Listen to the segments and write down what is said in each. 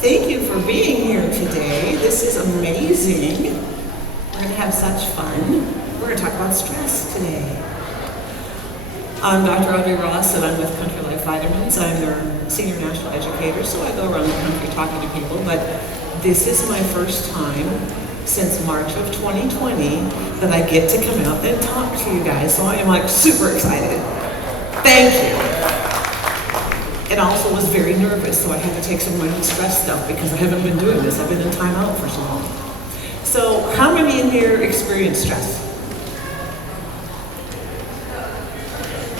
Thank you for being here today. This is amazing. We're going to have such fun. We're going to talk about stress today. I'm Dr. Audrey Ross, and I'm with Country Life Vitamins. I'm their senior national educator, so I go around the country talking to people. But this is my first time since March of 2020 that I get to come out and talk to you guys. So I am super excited. Thank you. And I also was very nervous, so I had to take some of my own stress stuff because I haven't been doing this. I've been in timeout for so long. So how many in here experience stress?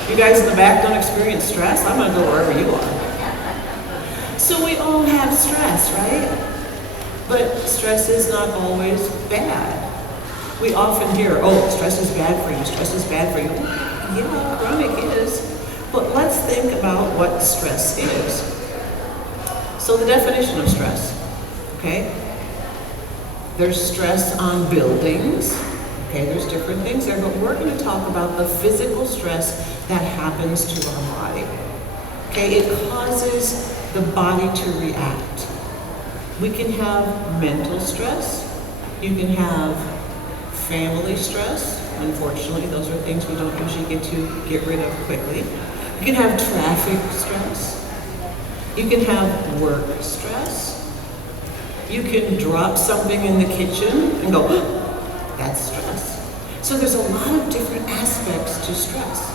You guys in the back don't experience stress? I'm gonna go wherever you are. So we all have stress, right? But stress is not always bad. We often hear, oh, stress is bad for you, stress is bad for you. Yeah, chronic is. But let's think about what stress is. So the definition of stress, okay? There's stress on buildings, okay? There's different things there, but we're gonna talk about the physical stress that happens to our body, okay? It causes the body to react. We can have mental stress. You can have family stress. Unfortunately, those are things we don't usually get rid of quickly. You can have traffic stress. You can have work stress. You can drop something in the kitchen and go, oh, that's stress. So there's a lot of different aspects to stress.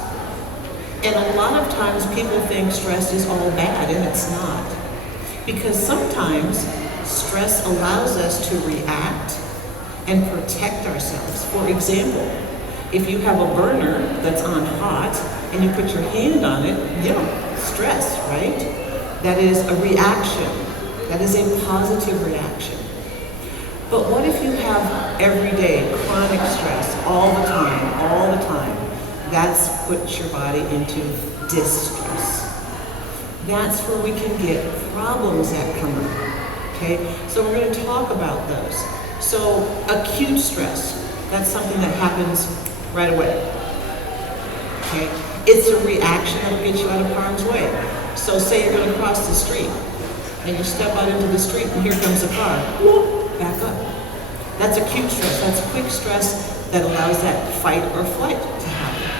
And a lot of times people think stress is all bad, and it's not. Because sometimes stress allows us to react and protect ourselves. For example, if you have a burner that's on hot and you put your hand on it, yeah, stress, right? That is a reaction. That is a positive reaction. But what if you have everyday chronic stress all the time? That's puts your body into distress. That's where we can get problems that come up, okay? So we're going to talk about those. So acute stress, that's something that happens right away, okay? It's a reaction that will get you out of harm's way. So say you're going to cross the street, and you step out into the street, and here comes a car. Whoop, back up. That's acute stress. That's quick stress that allows that fight or flight to happen.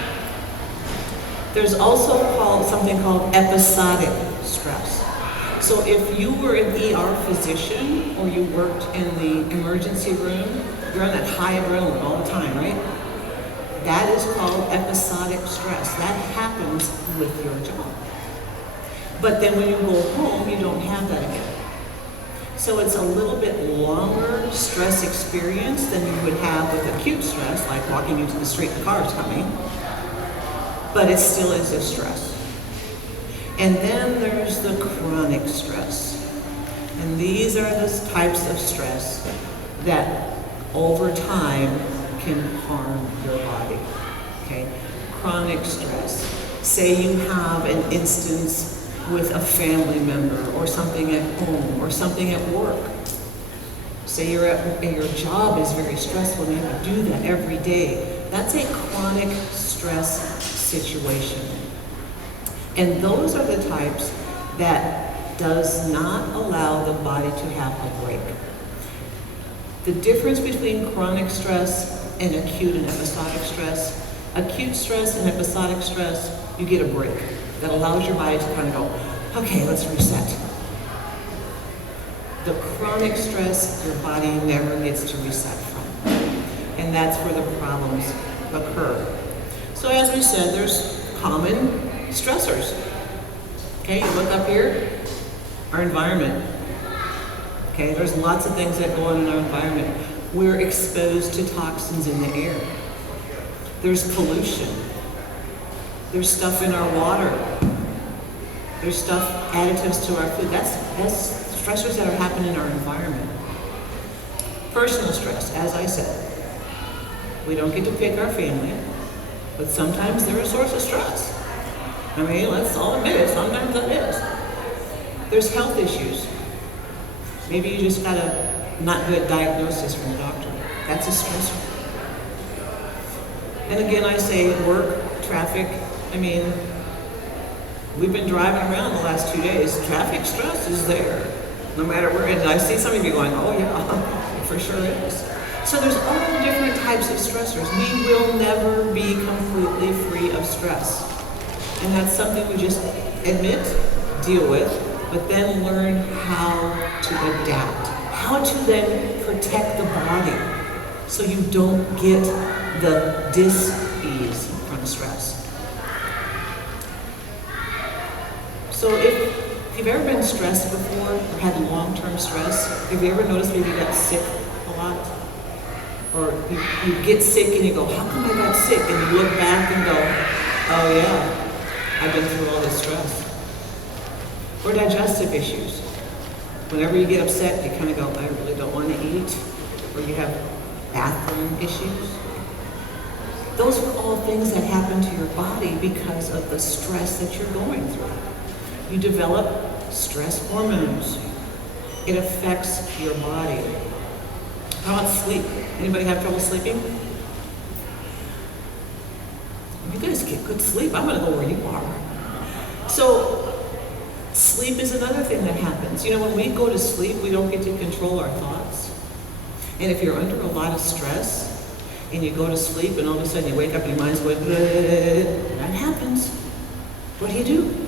There's also something called episodic stress. So if you were an ER physician or you worked in the emergency room, you're on that high adrenaline all the time, right? That is called episodic stress. That happens with your job. But then when you go home, you don't have that again. So it's a little bit longer stress experience than you would have with acute stress, like walking into the street and the car is coming. But it still is a stress. And then there's the chronic stress. And these are the types of stress that over time can harm your body, okay? Chronic stress. Say you have an instance with a family member or something at home or something at work. Say your job is very stressful and you have to do that every day. That's a chronic stress situation. And those are the types that does not allow the body to have a break. The difference between chronic stress and acute and episodic stress, acute stress and episodic stress, you get a break that allows your body to kind of go, okay, let's reset. The chronic stress, your body never gets to reset from. And that's where the problems occur. So as we said, there's common stressors. Okay, you look up here, our environment. Okay, there's lots of things that go on in our environment. We're exposed to toxins in the air. There's pollution. There's stuff in our water. There's stuff, additives to our food. That's stressors that are happening in our environment. Personal stress, as I said. We don't get to pick our family, but sometimes they're a source of stress. I mean, let's all admit it, sometimes that is. There's health issues. Maybe you just got a not good diagnosis from the doctor. That's a stressor. And again, I say work, traffic. I mean, we've been driving around the last 2 days. Traffic stress is there. No matter where, and I see some of you going, oh yeah, it for sure is. So there's all different types of stressors. We will never be completely free of stress. And that's something we just admit, deal with, but then learn how to adapt. How to then protect the body so you don't get the dis-ease from stress. So if you've ever been stressed before or had long-term stress, have you ever noticed maybe you got sick a lot? Or you get sick and you go, how come I got sick? And you look back and go, oh yeah, I've been through all this stress. Or digestive issues. Whenever you get upset, you kind of go, I really don't want to eat. Or you have bathroom issues. Those are all things that happen to your body because of the stress that you're going through. You develop stress hormones. It affects your body. How about sleep? Anybody have trouble sleeping? You guys get good sleep. I'm going to go where you are. So, sleep is another thing that happens. You know, when we go to sleep, we don't get to control our thoughts. And if you're under a lot of stress, and you go to sleep, and all of a sudden you wake up and your mind's going, that happens. What do?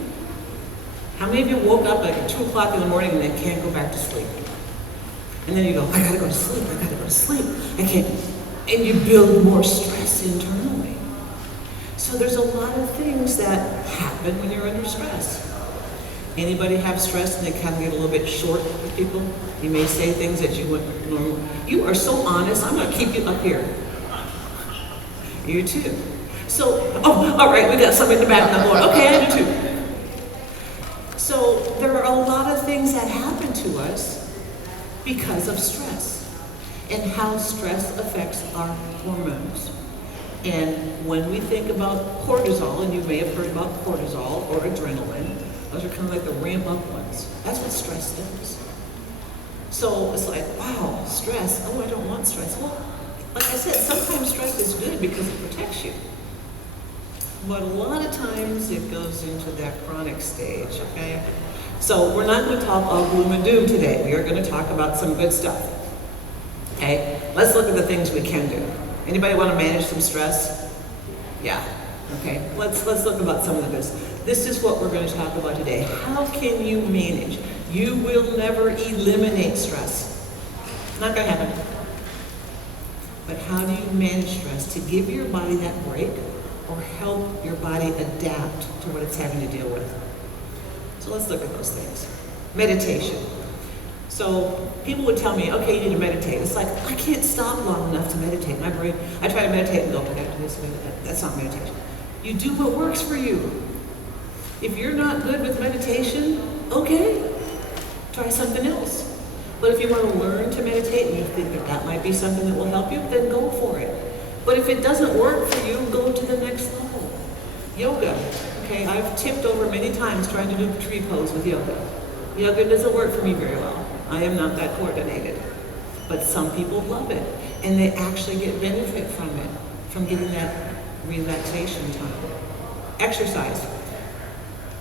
How many of you woke up like at 2 o'clock in the morning and then can't go back to sleep? And then you go, I gotta go to sleep, I gotta go to sleep. I can't. And you build more stress internally. So there's a lot of things that happen when you're under stress. Anybody have stress and they kind of get a little bit short with people? You may say things that you wouldn't normally. You are so honest, I'm gonna keep you up here. You too. So, all right, we got some in the back of the board. Okay, I do too. So there are a lot of things that happen to us because of stress and how stress affects our hormones. And when we think about cortisol, and you may have heard about cortisol or adrenaline, those are kind of like the ramp up ones. That's what stress is. So it's like, wow, stress. Oh, I don't want stress. Well, like I said, sometimes stress is good because it protects you. But a lot of times it goes into that chronic stage, okay? So we're not going to talk all gloom and doom today. We are going to talk about some good stuff. Okay? Let's look at the things we can do. Anybody want to manage some stress? Yeah. Okay. Let's look about some of the good stuff. This is what we're going to talk about today. How can you manage? You will never eliminate stress. It's not going to happen. But how do you manage stress to give your body that break or help your body adapt to what it's having to deal with? So let's look at those things. Meditation. So people would tell me, okay, you need to meditate. It's like, I can't stop long enough to meditate. My brain, I try to meditate and go, I got to do this, that's not meditation. You do what works for you. If you're not good with meditation, okay, try something else. But if you want to learn to meditate and you think that might be something that will help you, then go for it. But if it doesn't work for you, go to the next level. Yoga. Okay, I've tipped over many times trying to do a tree pose with yoga. Yoga doesn't work for me very well. I am not that coordinated. But some people love it, and they actually get benefit from it, from getting that relaxation time. Exercise.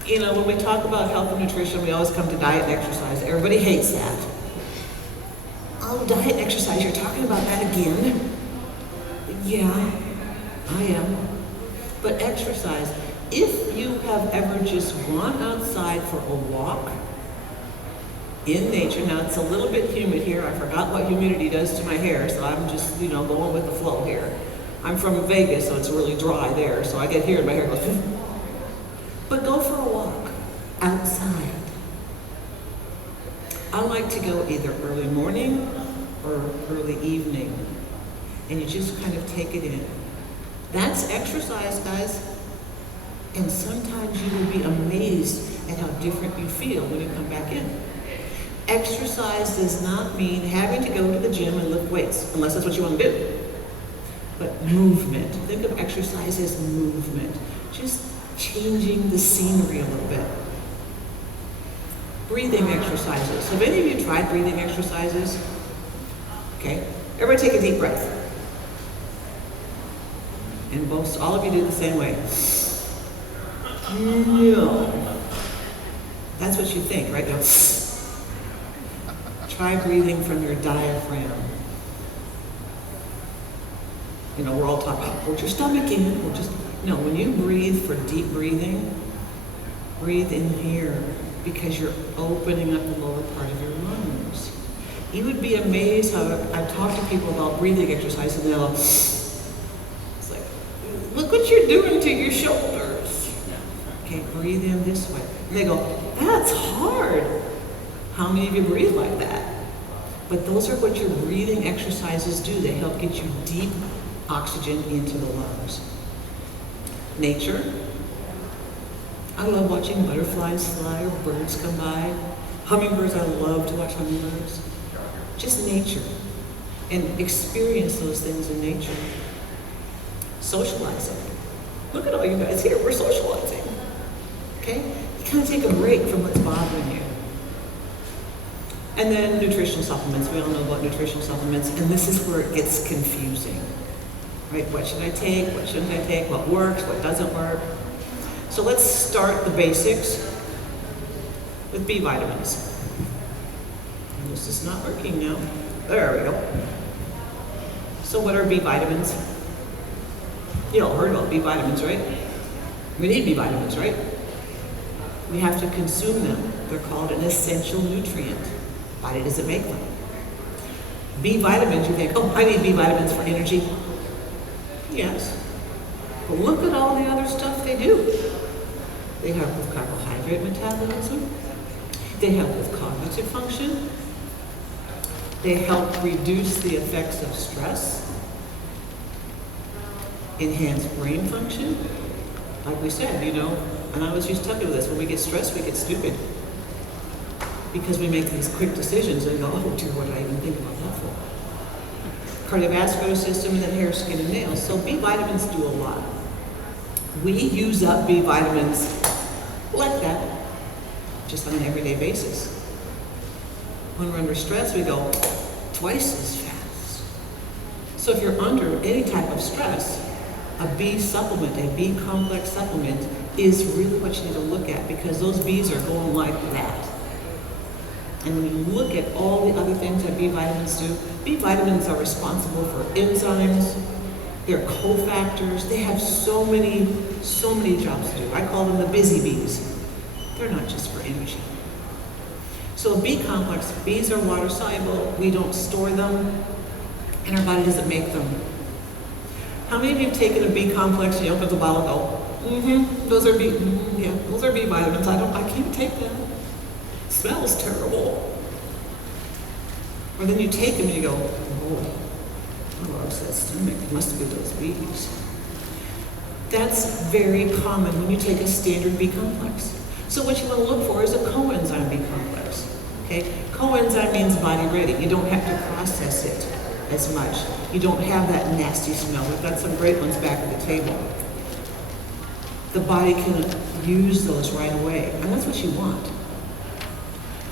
You know, when we talk about health and nutrition, we always come to diet and exercise. Everybody hates that. Oh, diet and exercise, you're talking about that again? Yeah, I am. But exercise, if you have ever just gone outside for a walk in nature, now it's a little bit humid here. I forgot what humidity does to my hair, so I'm just, going with the flow here. I'm from Vegas, so it's really dry there, so I get here and my hair goes, but go for a walk outside. I like to go either early morning or early evening, and you just kind of take it in. That's exercise, guys. And sometimes you will be amazed at how different you feel when you come back in. Exercise does not mean having to go to the gym and lift weights, unless that's what you want to do. But movement. Think of exercise as movement. Just changing the scenery a little bit. Breathing exercises. Have any of you tried breathing exercises? Okay. Everybody take a deep breath. And all of you do it the same way. No. That's what you think, right? Go. Try breathing from your diaphragm. You know, we're all talking, hold your stomach in, or just, no, when you breathe for deep breathing, breathe in here, because you're opening up the lower part of your lungs. You would be amazed how I've talked to people about breathing exercises, and they'll, it's like, look what you're doing to your shoulders. Okay, breathe in this way. And they go, that's hard. How many of you breathe like that? But those are what your breathing exercises do. They help get you deep oxygen into the lungs. Nature. I love watching butterflies fly or birds come by. Hummingbirds, I love to watch hummingbirds. Just nature. And experience those things in nature. Socializing. Look at all you guys here, we're socializing. Okay? You kind of take a break from what's bothering you. And then nutritional supplements. We all know about nutritional supplements, and this is where it gets confusing. Right? What should I take? What shouldn't I take? What works? What doesn't work? So let's start the basics with B vitamins. And this is not working now. There we go. So what are B vitamins? You all heard about B vitamins, right? We need B vitamins, right? We have to consume them. They're called an essential nutrient. Body doesn't make them. B vitamins, you think, oh, I need B vitamins for energy. Yes. But look at all the other stuff they do. They help with carbohydrate metabolism. They help with cognitive function. They help reduce the effects of stress. Enhance brain function. Like we said, you know, and I always used to tell people this, when we get stressed, we get stupid. Because we make these quick decisions and go, oh dear, what did I even think about that for? Cardiovascular system, and then hair, skin, and nails. So B vitamins do a lot. We use up B vitamins like that, just on an everyday basis. When we're under stress, we go twice as fast. So if you're under any type of stress, a B supplement, a B complex supplement, is really what you need to look at, because those Bs are going like that. And when you look at all the other things that B vitamins do, B vitamins are responsible for enzymes, they're cofactors, they have so many jobs to do. I call them the busy bees. They're not just for energy. So a B complex, Bs are water soluble, we don't store them, and our body doesn't make them. How many of you have taken a B complex and you open the bottle and go, those are B, yeah, those are B vitamins, I can't take them. It smells terrible. Or then you take them and you go, oh, it's that stomach, it must be those Bs. That's very common when you take a standard B complex. So what you want to look for is a coenzyme B complex. Okay? Coenzyme means body ready. You don't have to process it as much. You don't have that nasty smell. We've got some great ones back at the table. The body can use those right away, and that's what you want.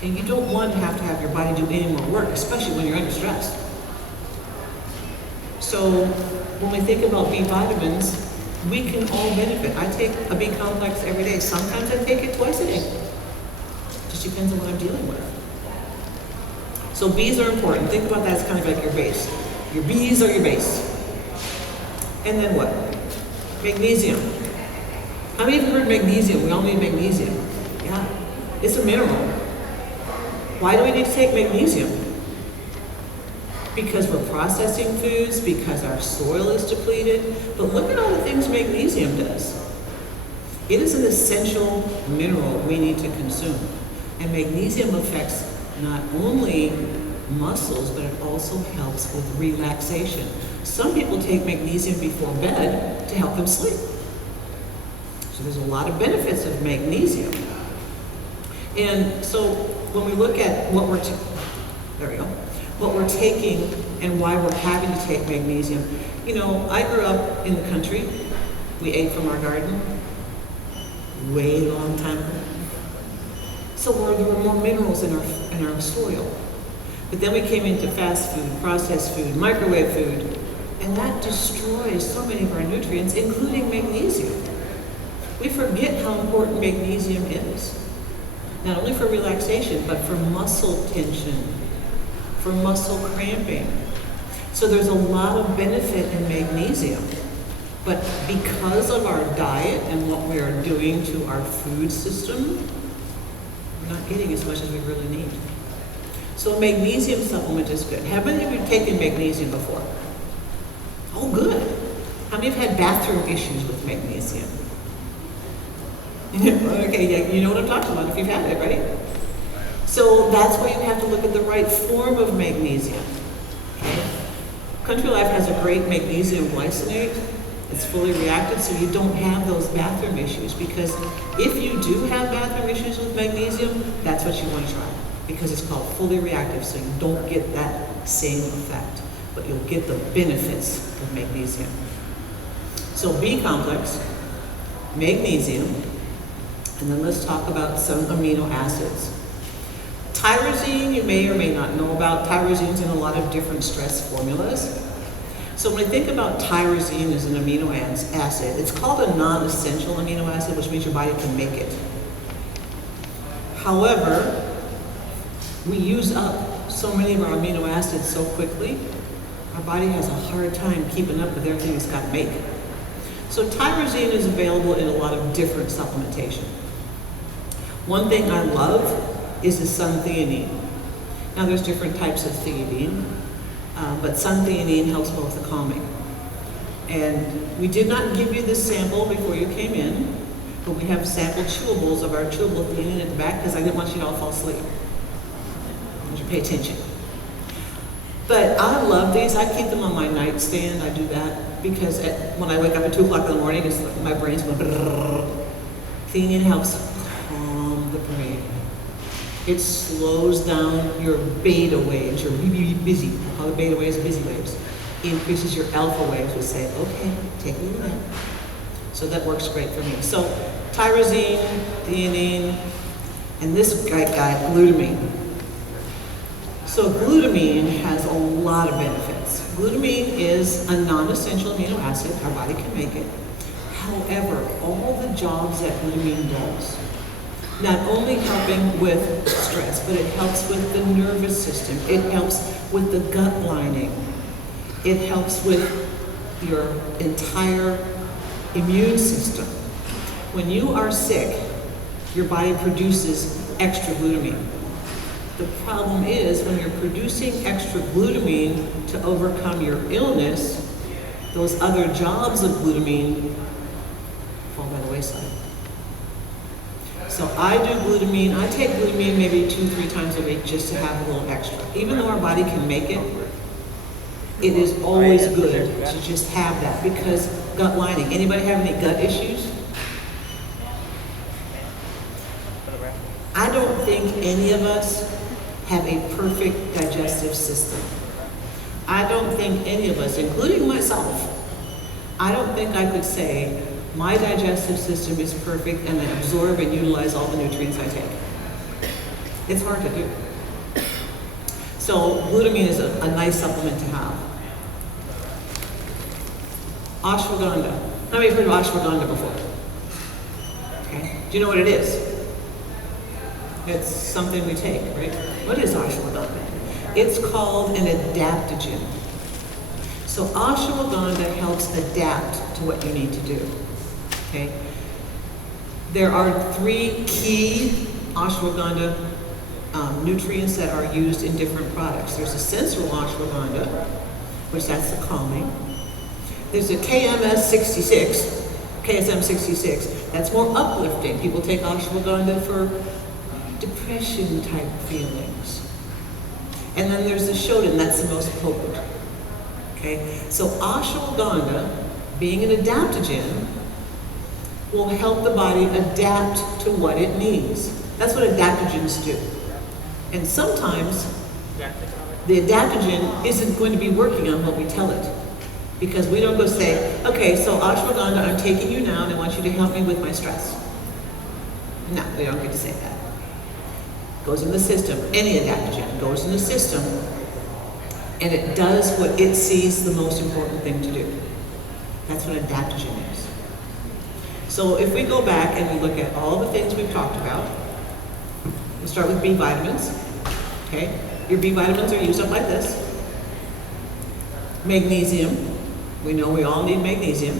And you don't want to have your body do any more work, especially when you're under stress. So when we think about B vitamins, we can all benefit. I take a B complex every day. Sometimes I take it twice a day. Just depends on what I'm dealing with. So Bs are important. Think about that as kind of like your base. Your Bs are your base. And then what? Magnesium. How many of you heard magnesium? We all need magnesium. Yeah, it's a mineral. Why do we need to take magnesium? Because we're processing foods, because our soil is depleted. But look at all the things magnesium does. It is an essential mineral we need to consume. And magnesium affects not only muscles, but it also helps with relaxation. Some people take magnesium before bed to help them sleep. So there's a lot of benefits of magnesium. And so when we look at what we're taking and why we're having to take magnesium. You know, I grew up in the country. We ate from our garden way long time ago. So there were more minerals in our soil. But then we came into fast food, processed food, microwave food, and that destroys so many of our nutrients, including magnesium. We forget how important magnesium is, not only for relaxation, but for muscle tension. for muscle cramping. So there's a lot of benefit in magnesium. But because of our diet and what we are doing to our food system, we're not getting as much as we really need. So a magnesium supplement is good. How many of you have taken magnesium before? Oh, good. How many have had bathroom issues with magnesium? Okay, yeah, you know what I'm talking about if you've had it, right? So that's why you have to look at the right form of magnesium. Okay? Country Life has a great magnesium glycinate. It's fully reactive, so you don't have those bathroom issues. Because if you do have bathroom issues with magnesium, that's what you want to try. Because it's called fully reactive, so you don't get that same effect. But you'll get the benefits of magnesium. So B complex, magnesium, and then let's talk about some amino acids. Tyrosine, you may or may not know about. Tyrosine's in a lot of different stress formulas. So when I think about tyrosine as an amino acid, it's called a non-essential amino acid, which means your body can make it. However, we use up so many of our amino acids so quickly, our body has a hard time keeping up with everything it's got to make. So tyrosine is available in a lot of different supplementation. One thing I love is the suntheanine. Now there's different types of theanine, but suntheanine helps both the calming. And we did not give you this sample before you came in, but we have sample chewables of our chewable theanine at the back because I didn't want you to all fall asleep. I want you to pay attention. But I love these. I keep them on my nightstand. I do that because when I wake up at 2 o'clock in the morning, it's like my brain's going brrrr. Theanine helps calm the brain. It slows down your beta waves, your busy, all the beta waves, busy waves. Increases your alpha waves, which say, okay, take a little nap. So that works great for me. So tyrosine, theanine, and this guy, glutamine. So glutamine has a lot of benefits. Glutamine is a non-essential amino acid. Our body can make it. However, all the jobs that glutamine does, not only helping with stress, but it helps with the nervous system. It helps with the gut lining. It helps with your entire immune system. When you are sick, your body produces extra glutamine. The problem is when you're producing extra glutamine to overcome your illness, those other jobs of glutamine fall by the wayside. So I do glutamine. I take glutamine maybe 2-3 times a week just to have a little extra. Even though our body can make it, it is always good to just have that because gut lining. Anybody have any gut issues? I don't think any of us have a perfect digestive system. I don't think any of us, including myself, I don't think I could say my digestive system is perfect and I absorb and utilize all the nutrients I take. It's hard to do. So glutamine is a nice supplement to have. Ashwagandha. How many have heard of ashwagandha before? Okay. Do you know what it is? It's something we take, right? What is ashwagandha? It's called an adaptogen. So ashwagandha helps adapt to what you need to do. Okay? There are 3 key ashwagandha nutrients that are used in different products. There's a Sensoril Ashwagandha, which that's the calming. There's a KSM 66, that's more uplifting. People take ashwagandha for depression type feelings. And then there's the Shodan, that's the most potent. Okay? So ashwagandha, being an adaptogen, will help the body adapt to what it needs. That's what adaptogens do. And sometimes the adaptogen isn't going to be working on what we tell it. Because we don't go say, okay, so ashwagandha, I'm taking you now and I want you to help me with my stress. No, we don't get to say that. Goes in the system, any adaptogen goes in the system and it does what it sees the most important thing to do. That's what adaptogen is. So if we go back and we look at all the things we've talked about, we'll start with B vitamins, okay? Your B vitamins are used up like this. Magnesium. We know we all need magnesium.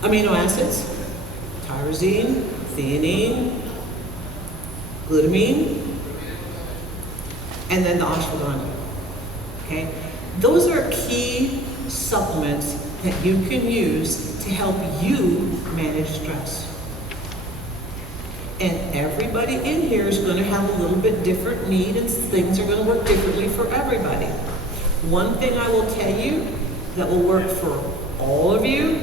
Amino acids. Tyrosine, theanine, glutamine, and then the ashwagandha. Okay? Those are key supplements that you can use to help you manage stress. And everybody in here is going to have a little bit different need, and things are going to work differently for everybody. One thing I will tell you that will work for all of you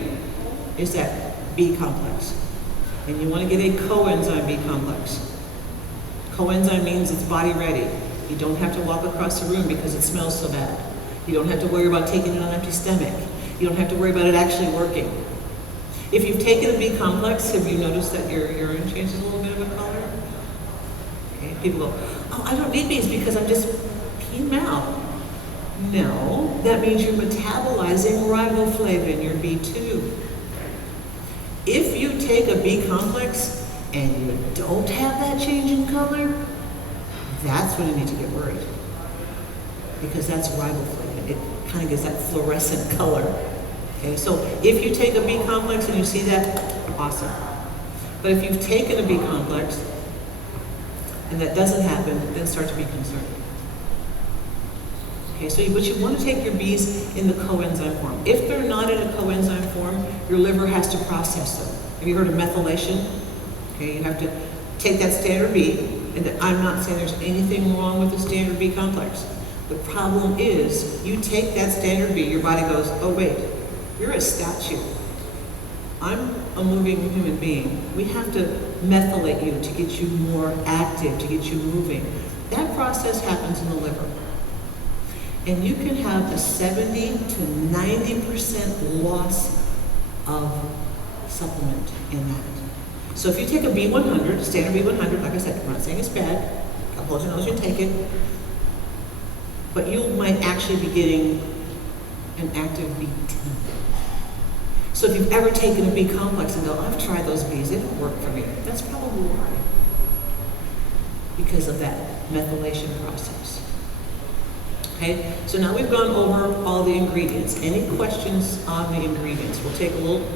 is that B complex. And you want to get a coenzyme B complex. Coenzyme means it's body ready. You don't have to walk across the room because it smells so bad. You don't have to worry about taking it on an empty stomach. You don't have to worry about it actually working. If you've taken a B complex, have you noticed that your urine changes a little bit of a color? Okay, people go, oh, I don't need these because I'm just peeing them out. No, that means you're metabolizing riboflavin, your B2. If you take a B complex and you don't have that change in color, that's when you need to get worried. Because that's riboflavin. It kind of gives that fluorescent color. Okay, so if you take a B complex and you see that, awesome. But if you've taken a B complex and that doesn't happen, then start to be concerned. Okay, so but you want to take your Bs in the coenzyme form. If they're not in a coenzyme form, your liver has to process them. Have you heard of methylation? Okay, you have to take that standard B, and I'm not saying there's anything wrong with the standard B complex. The problem is, you take that standard B, your body goes, oh wait, you're a statue. I'm a moving human being. We have to methylate you to get you more active, to get you moving. That process happens in the liver. And you can have a 70 to 90% loss of supplement in that. So if you take a B100, standard B100, like I said, I'm not saying it's bad. I'll hold your nose and take it. But you might actually be getting an active B10. So if you've ever taken a B complex and go, I've tried those Bs, they don't work for me. That's probably why. Because of that methylation process. Okay, so now we've gone over all the ingredients. Any questions on the ingredients? We'll take a little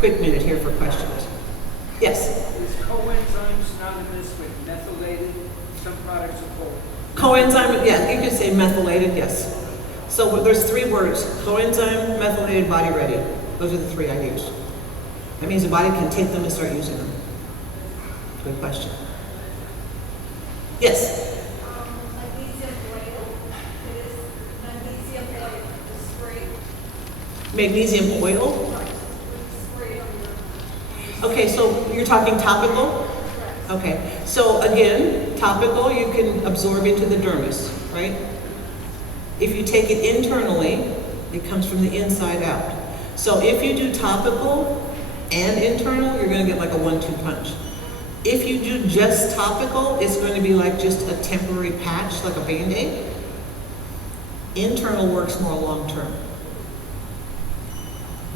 quick minute here for questions. Yes? Is coenzyme synonymous with methylated? Some products are called. Coenzyme, yeah, you could say methylated, yes. So there's three words: coenzyme, methylated, body ready. Those are the three I use. That means the body can take them and start using them. Good question. Yes? Magnesium oil? Okay, so you're talking topical? Okay, so again, topical you can absorb into the dermis, right? If you take it internally, it comes from the inside out. So if you do topical and internal, you're going to get like a 1-2 punch. If you do just topical, it's going to be like just a temporary patch, like a Band-Aid. Internal works more long-term.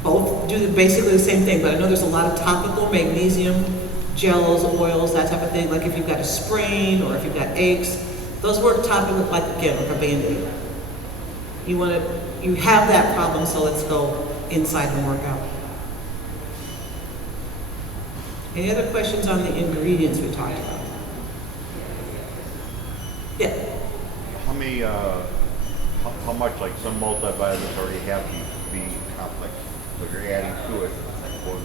Both do basically the same thing, but I know there's a lot of topical magnesium, gels, oils, that type of thing. Like if you've got a sprain or if you've got aches, those work topical like, again, like a Band-Aid. You have that problem, so let's go inside and work out. Any other questions on the ingredients we talked about? Yeah. How many, how much, like some multivitamins already have the B complex, so you're adding to it, or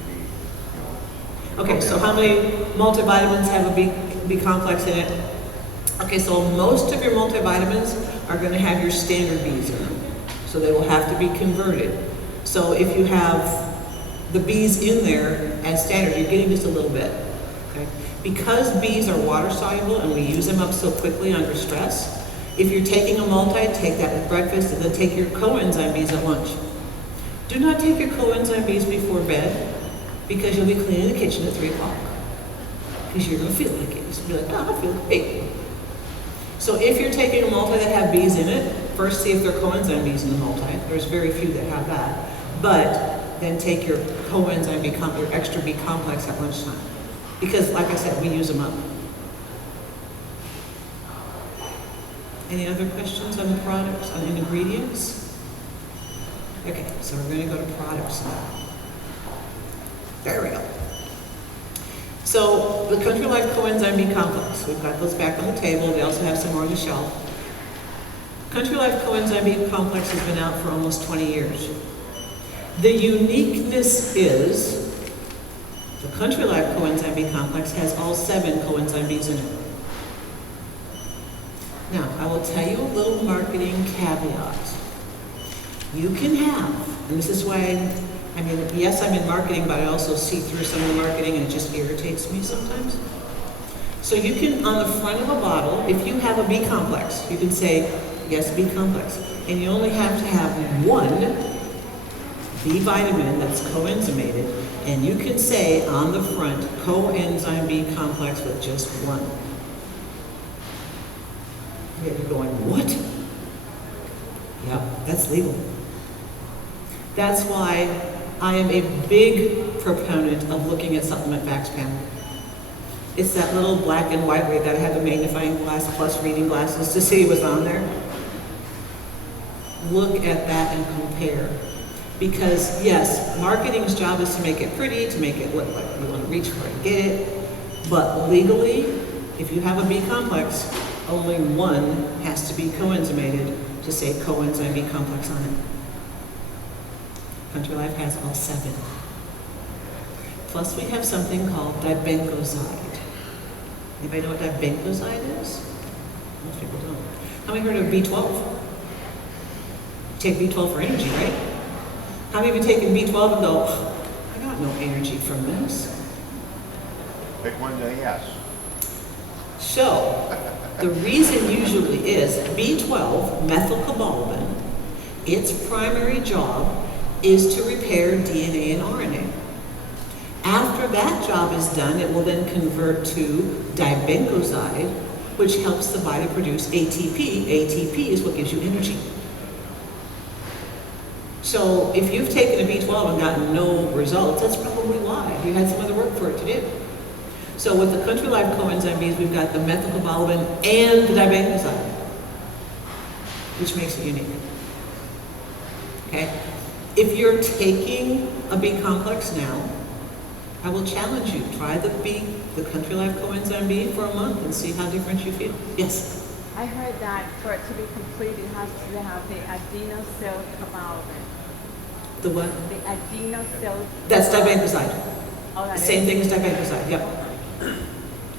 the, okay, so how many multivitamins have a B complex in it? Okay, so most of your multivitamins are going to have your standard Bs in them. So they will have to be converted. So if you have the Bs in there as standard, you're getting just a little bit. Okay? Because Bs are water soluble and we use them up so quickly under stress, if you're taking a multi, take that with breakfast and then take your coenzyme Bs at lunch. Do not take your coenzyme Bs before bed because you'll be cleaning the kitchen at 3 o'clock. Because you're going to feel like it. You'll be like, oh, I feel great. So if you're taking a multi that have Bs in it, first see if there are coenzyme Bs in the multi. There's very few that have that. But then take your coenzyme B complex, your extra B complex at lunchtime. Because like I said, we use them up. Any other questions on the products, on ingredients? Okay, so we're going to go to products now. There we go. So the Country Life CoEnzyme B complex, we've got those back on the table. We also have some more on the shelf. Country Life CoEnzyme B complex has been out for almost 20 years. The uniqueness is the Country Life CoEnzyme B complex has all 7 coenzyme Bs in it. Now, I will tell you a little marketing caveat. You can have, and this is why, I mean, yes, I'm in marketing, but I also see through some of the marketing and it just irritates me sometimes. So you can, on the front of a bottle, if you have a B complex, you can say, yes, B complex. And you only have to have one B vitamin that's coenzymated, and you can say on the front, coenzyme B complex with just one. You're going, what? Yep, that's legal. That's why I am a big proponent of looking at supplement facts panel. It's that little black and white way that I had the magnifying glass plus reading glasses to see what's on there. Look at that and compare. Because yes, marketing's job is to make it pretty, to make it look like you want to reach for it and get it. But legally, if you have a B complex, only one has to be coenzymated to say coenzyme B complex on it. Country Life has all 7. Plus we have something called dibencozide. Anybody know what dibencozide is? Most people don't. How many heard of B12? Take B12 for energy, right? How many of you taken B12 and go, I got no energy from this? Pick one to yes. So, the reason usually is B12, methylcobalamin, its primary job is to repair DNA and RNA. After that job is done, it will then convert to dibencozide, which helps the body produce ATP. ATP is what gives you energy. So if you've taken a B12 and gotten no results, that's probably why. You had some other work for it to do. So with the Country Life coenzyme Bs, we've got the methylcobalamin and the dibencozide, which makes it unique. Okay? If you're taking a B complex now, I will challenge you. Try the Country Life coenzyme B for a month and see how different you feel. Yes? I heard that for it to be complete, it has to have the adenosylcobalamin. The what? The adenosylcobalamin. That's dibencozide. Oh, that The same is? thing as dibencozide, yep.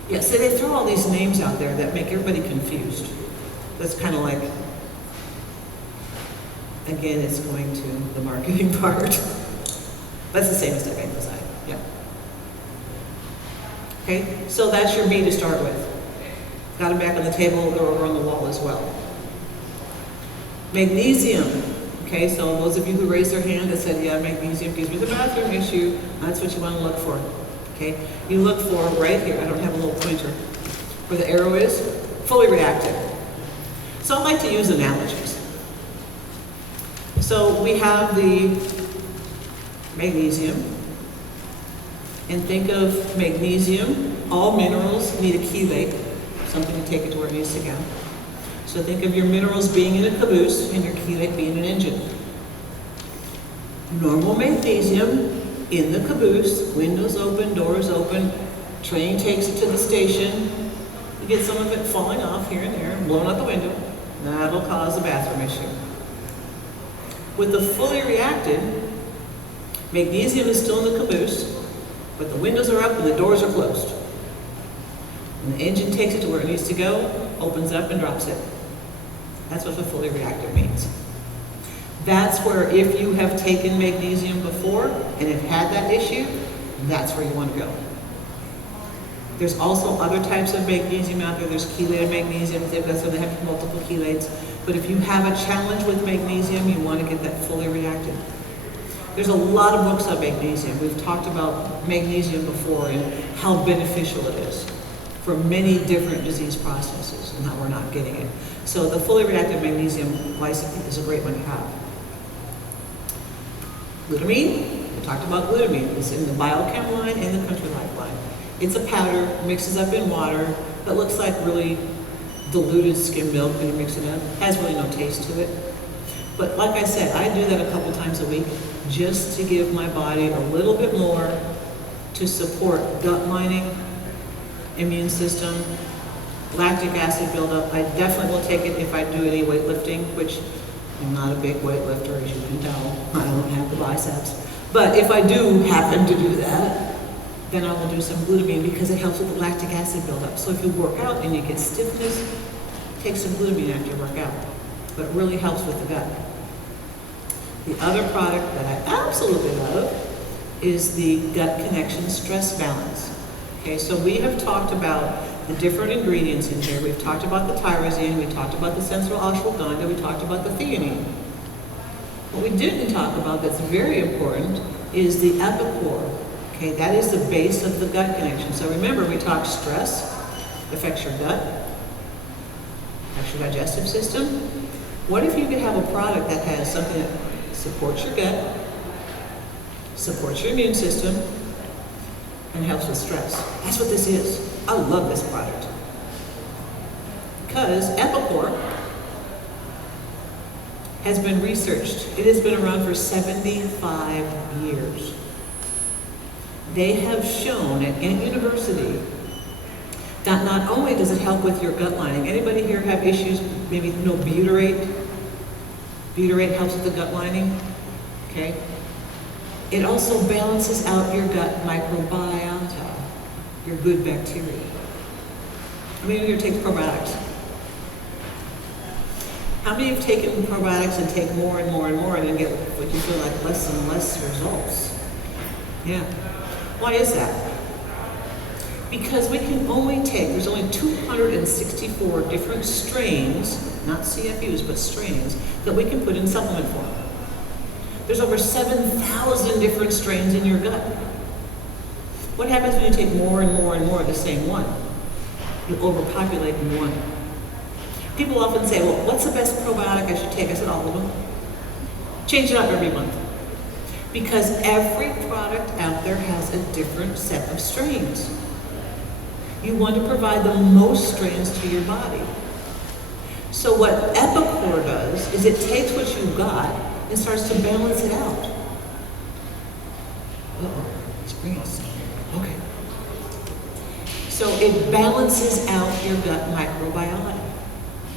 Yeah, so they throw all these names out there that make everybody confused. That's kind of like, again, it's going to the marketing part. That's the same as dibencozide, yeah. Okay, so that's your B to start with. Got them back on the table, they're over on the wall as well. Magnesium. Okay, so those of you who raised their hand that said, yeah, magnesium gives me the bathroom issue, that's what you want to look for. Okay, you look for right here, I don't have a little pointer, where the arrow is, fully reactive. So I like to use analogies. So we have the magnesium, and think of magnesium, all minerals need a chelate, something to take it to where it needs to go. So think of your minerals being in a caboose and your chelate being an engine. Normal magnesium in the caboose, windows open, doors open, train takes it to the station, you get some of it falling off here and there, blown out the window, that'll cause a bathroom issue. With the fully reacted, magnesium is still in the caboose, but the windows are up and the doors are closed. And the engine takes it to where it needs to go, opens up and drops it. That's what the fully reactive means. That's where if you have taken magnesium before and have had that issue, that's where you want to go. There's also other types of magnesium out there. There's chelated magnesium, so they have multiple chelates. But if you have a challenge with magnesium, you want to get that fully reactive. There's a lot of books on magnesium. We've talked about magnesium before and how beneficial it is for many different disease processes and how we're not getting it. So the fully reactive magnesium glycinate is a great one to have. Glutamine, we talked about glutamine. It's in the Biochem line and the Country Life line. It's a powder, mixes up in water, that looks like really diluted skim milk when you mix it up. Has really no taste to it. But like I said, I do that a couple times a week just to give my body a little bit more to support gut lining, immune system, lactic acid buildup. I definitely will take it if I do any weightlifting, which I'm not a big weightlifter, as you can tell. I don't have the biceps. But if I do happen to do that, then I will do some glutamine because it helps with the lactic acid buildup. So if you work out and you get stiffness, take some glutamine after you work out. But it really helps with the gut. The other product that I absolutely love is the Gut Connection Stress Balance. Okay, so we have talked about the different ingredients in here. We've talked about the tyrosine, we talked about the Sensoril Ashwagandha, we talked about the theanine. What we didn't talk about that's very important is the epichlor. Okay, that is the base of the gut connection. So remember, we talked stress affects your gut, affects your digestive system. What if you could have a product that has something that supports your gut, supports your immune system, and helps with stress? That's what this is. I love this product. Because epichlor has been researched. It has been around for 75 years. They have shown at Ghent University that not only does it help with your gut lining. Anybody here have issues, maybe no butyrate? Butyrate helps with the gut lining, okay? It also balances out your gut microbiota, your good bacteria. How many of you take probiotics? How many have taken probiotics and take more and more and more and then get what you feel like less and less results? Yeah. Why is that? Because we can only take, there's only 264 different strains, not CFUs, but strains, that we can put in supplement form. There's over 7,000 different strains in your gut. What happens when you take more and more and more of the same one? You overpopulate in one. People often say, well, what's the best probiotic I should take? I said, all of them. Change it up every month. Because every product out there has a different set of strains. You want to provide the most strains to your body. So what epichlor does is it takes what you've got and starts to balance it out. Uh-oh, let's bring it some. Okay. So it balances out your gut microbiota.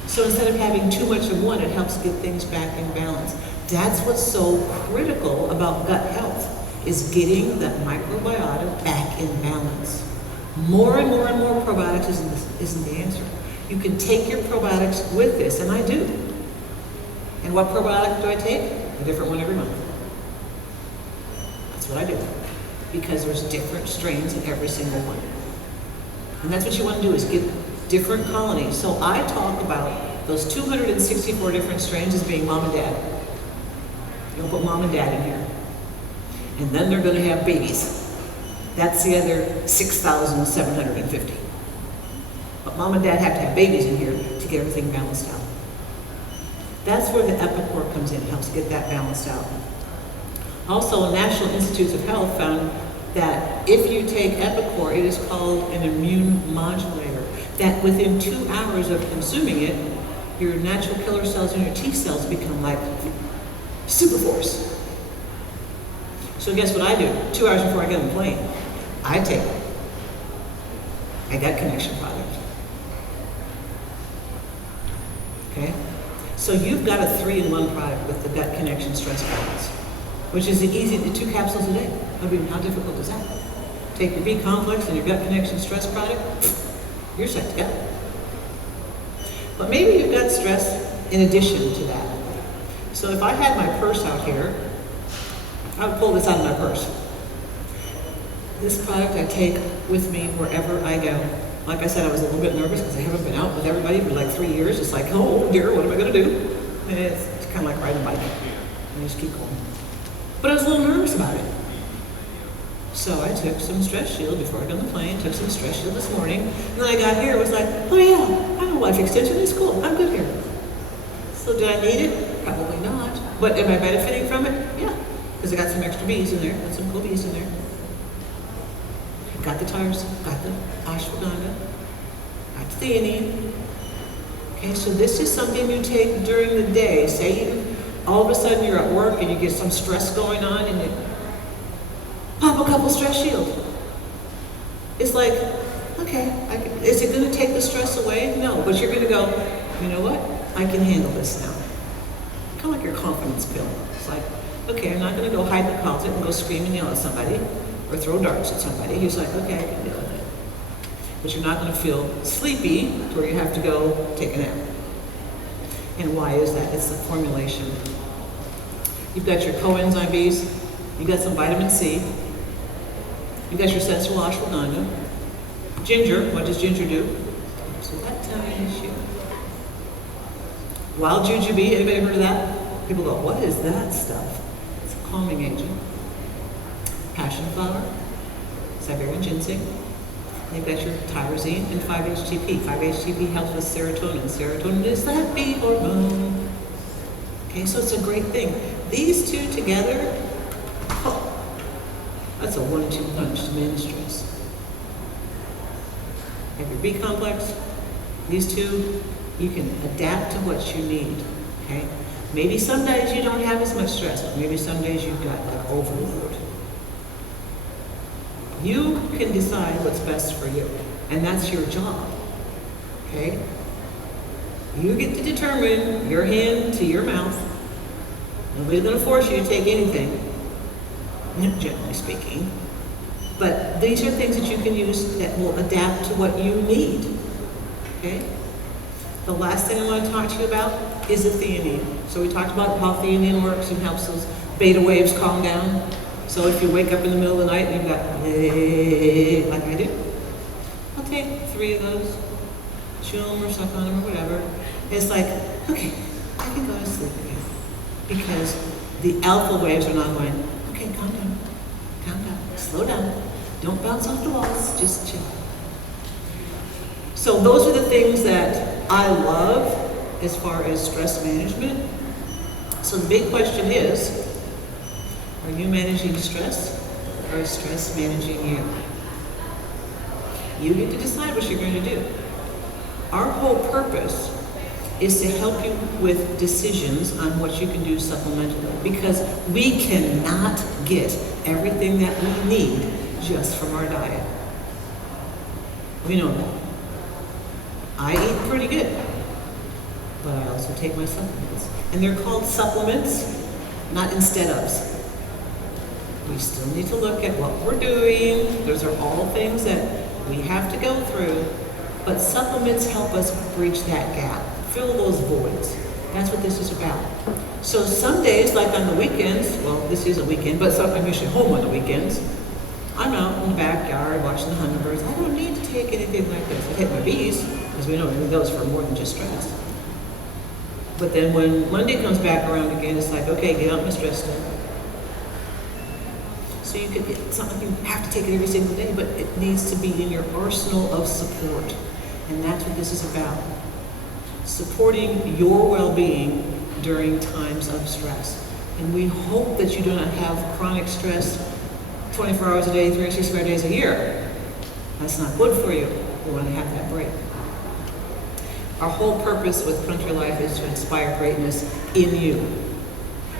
So instead of having too much of one, it helps get things back in balance. That's what's so critical about gut health, is getting that microbiota back in balance. More and more and more probiotics isn't the answer. You can take your probiotics with this, and I do. And what probiotic do I take? A different one every month. That's what I do. Because there's different strains in every single one. And that's what you want to do, is get different colonies. So I talk about those 264 different strains as being mom and dad. You don't put mom and dad in here. And then they're going to have babies. That's the other 6,750. But mom and dad have to have babies in here to get everything balanced out. That's where the epichlor comes in, helps get that balanced out. Also, National Institutes of Health found that if you take epichlor, it is called an immune modulator, that within 2 hours of consuming it, your natural killer cells and your T cells become like super force. So guess what I do? 2 hours before I get on the plane, I take a gut connection product. Okay? So you've got a 3-in-1 product with the gut connection stress balance, which is the easy, 2 capsules a day. I mean, how difficult is that? Take your B complex and your gut connection stress product, you're set to go. But maybe you've got stress in addition to that. So if I had my purse out here, I would pull this out of my purse. This product I take with me wherever I go. Like I said, I was a little bit nervous because I haven't been out with everybody for like 3 years. It's like, oh dear, what am I going to do? And it's kind of like riding a bike. And you just keep going. But I was a little nervous about it. So I took some stress shield before I got on the plane, took some stress shield this morning, and then I got here, it was like, oh yeah, I have a life extension, it's cool, I'm good here. So did I need it? Probably not. But am I benefiting from it? Yeah, because I got some extra bees in there, got some cool bees in there. Got the tires, got the ashwagandha, got the theanine, Okay, so this is something you take during the day. Say all of a sudden you're at work and you get some stress going on and you pop a couple stress shield. It's like, okay, is it going to take the stress away? No, but you're going to go, you know what? I can handle this now. Kind of like your confidence pill. It's like, okay, I'm not going to go hide in the closet and go scream and yell at somebody or throw darts at somebody. He's like, okay, I can deal with it. But you're not going to feel sleepy to where you have to go take a nap. And why is that? It's the formulation. You've got your CoEnzyme Bs, you've got some vitamin C, you've got your Sensoril Ashwagandha, ginger. What does ginger do? So that tells you. Wild jujube, anybody heard of that? People go, what is that stuff? It's a calming agent. Passion flower, Siberian ginseng. You've got your tyrosine and 5-HTP. 5-HTP helps with serotonin. Serotonin is that happy hormone. Okay, so it's a great thing. These two together, oh, that's a 1-2 punch to manage stress. You have your B complex. These two, you can adapt to what you need. Okay, maybe some days you don't have as much stress. Maybe some days you've got like overload. You can decide what's best for you, and that's your job, okay? You get to determine your hand to your mouth. Nobody's gonna force you to take anything, generally speaking. But these are things that you can use that will adapt to what you need, okay? The last thing I want to talk to you about is the theanine. So we talked about how theanine works and helps those beta waves calm down. So if you wake up in the middle of the night and you've got, like I do, I'll take 3 of those, chew them or suck on them or whatever. It's like, okay, I can go to sleep again. Because the alpha waves are not going, okay, calm down, slow down. Don't bounce off the walls, just chill. So those are the things that I love as far as stress management. So the big question is, are you managing stress, or is stress managing you? You get to decide what you're going to do. Our whole purpose is to help you with decisions on what you can do supplementally, because we cannot get everything that we need just from our diet. We know that. I eat pretty good, but I also take my supplements. And they're called supplements, not instead ofs. We still need to look at what we're doing. Those are all things that we have to go through. But supplements help us bridge that gap, fill those voids. That's what this is about. So some days, like on the weekends, well, this is a weekend, but I'm usually home on the weekends. I'm out in the backyard watching the hummingbirds. I don't need to take anything like this. I take my bees, because we know it goes for more than just stress. But then when Monday comes back around again, it's like, okay, get out my stress stuff. So you could get something, you have to take it every single day, but it needs to be in your arsenal of support. And that's what this is about. Supporting your well-being during times of stress. And we hope that you do not have chronic stress 24 hours a day, 365 days a year. That's not good for you. We want to have that break. Our whole purpose with Country Life is to inspire greatness in you.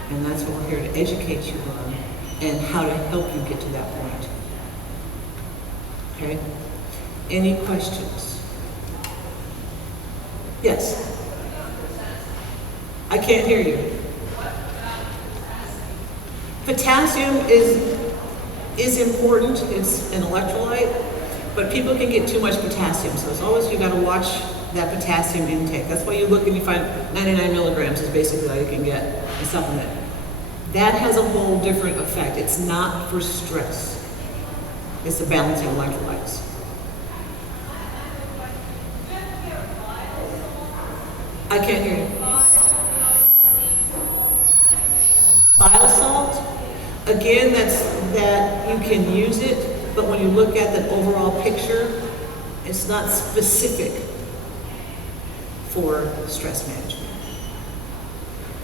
And that's what we're here to educate you on, and how to help you get to that point. Okay? Any questions? Yes? I can't hear you. Potassium is important. It's an electrolyte, but people can get too much potassium. So it's always, you gotta watch that potassium intake. That's why you look and you find 99 milligrams is basically all you can get a supplement. That has a whole different effect. It's not for stress. It's the balancing electrolytes. I can't hear you. Bile salt, again, that you can use it, but when you look at the overall picture, it's not specific for stress management.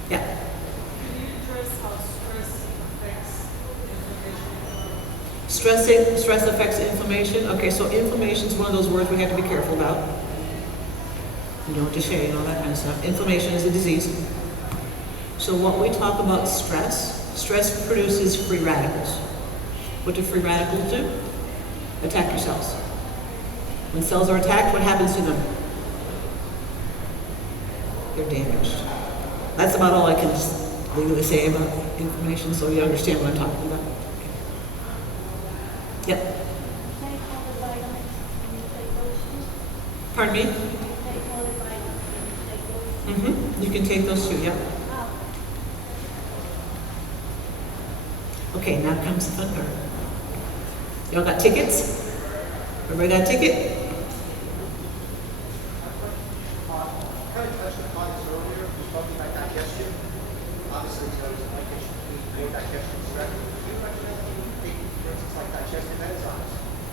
Yeah. Can you address how stress affects inflammation? Stress affects inflammation. Okay, so inflammation is one of those words we have to be careful about. You know what to share and all that kind of stuff. Inflammation is a disease. So what we talk about stress produces free radicals. What do free radicals do? Attack your cells. When cells are attacked, what happens to them? They're damaged. That's about all I can just legally say about inflammation, so you understand what I'm talking about. Yep. Take all the vitamins and you take those too. Pardon me? Take all the vitamins and you take those too. You can take those too, yep. Wow. Okay, now comes the fun part. Y'all got tickets? Everybody got a ticket? Kind of touched upon this earlier, we talked about digestion. Obviously, there's more digestion stress. Do you recommend taking, for instance, like digestive enzymes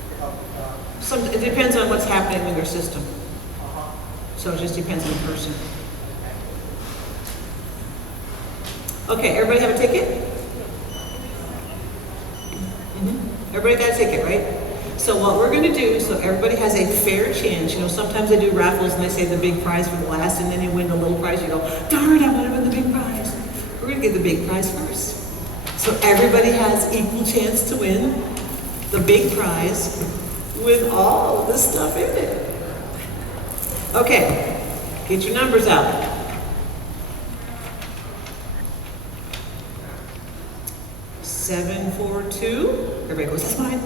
to help? It depends on what's happening in your system. So it just depends on the person. Okay, everybody have a ticket? Everybody got a ticket, right? So what we're going to do, so everybody has a fair chance. You know, sometimes they do raffles and they say the big prize for the last, and then you win the little prize. You go, darn, I want to win the big prize. We're going to get the big prize first. So everybody has equal chance to win the big prize with all the stuff in it. Okay, get your numbers out. 742. Everybody goes, that's mine.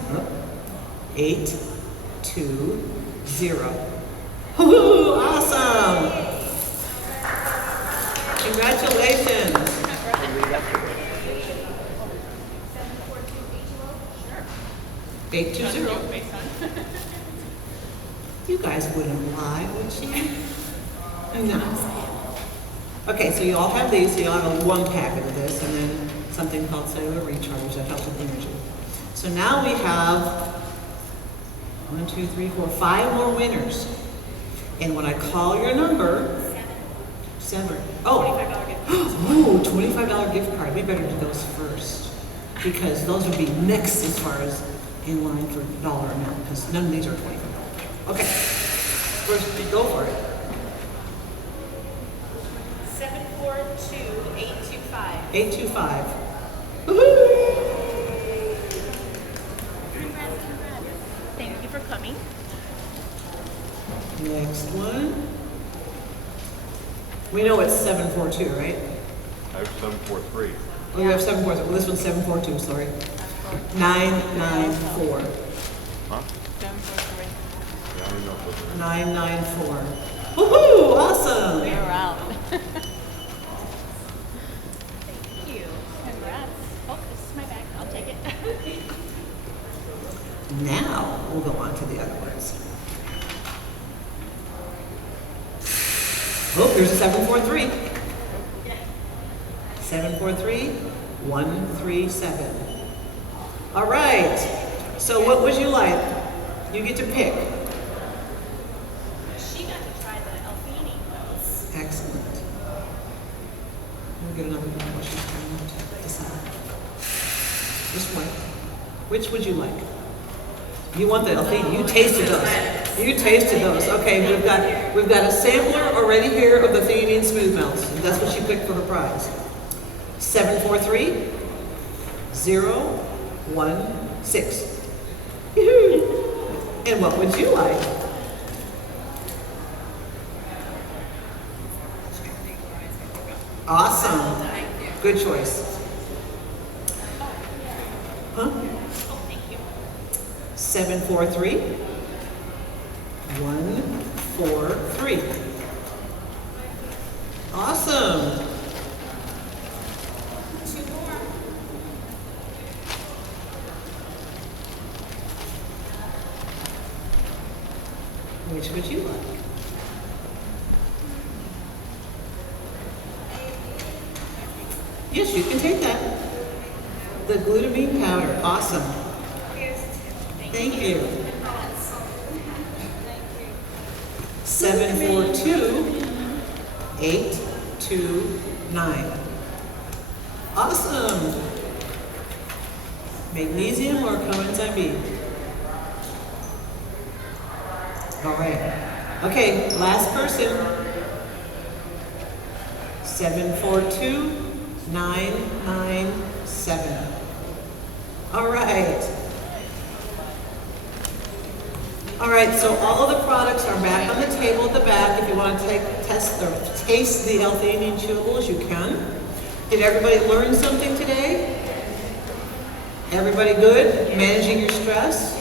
820. Woohoo! Awesome! Congratulations! 820. You guys wouldn't lie, would you? No. Okay, so you all have these. So you all have a 1 packet of this, and then something called cellular recharge that helps with energy. So now we have 1, 2, 3, 4, 5 more winners. And when I call your number, 7. Oh, $25 $25 gift card. We better do those first, because those would be next as far as in line for dollar amount, because none of these are $25. Okay, first we go for it. 742-825. 825. Woohoo! Thank you for coming. Next one. We know it's 742, right? I have 743. Oh, you have 743. Well, this one's 742, sorry. 994. Huh? Yeah, I don't know if those are- 994. Woohoo! Awesome! You're out. Thank you. Congrats. Oh, this is my bag. I'll take it. Now we'll go on to the other ones. Oh, here's a 743. 743 137. All right. So what would you like? You get to pick. She got to try the Alfini ones. Excellent. We'll get another one while she's trying to decide. This one. Which would you like? You want the Alfini? You tasted those. You tasted those. Okay, we've got a sampler already here of the theanine smooth melts. And that's what she picked for her prize. 743 016. And what would you like? Awesome. Good choice. Huh? 743 143. Awesome. 2 more. Which would you like? Yes, you can take that. The glutamine powder. Awesome. Thank you. 742 829. Awesome. Magnesium or CoEnzyme B? All right. Okay, last person. 742-997. All right. All right, so all of the products are back on the table at the back. If you want to taste the L-theanine chewables, you can. Did everybody learn something today? Everybody good? Managing your stress?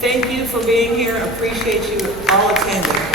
Thank you for being here. Appreciate you all attending.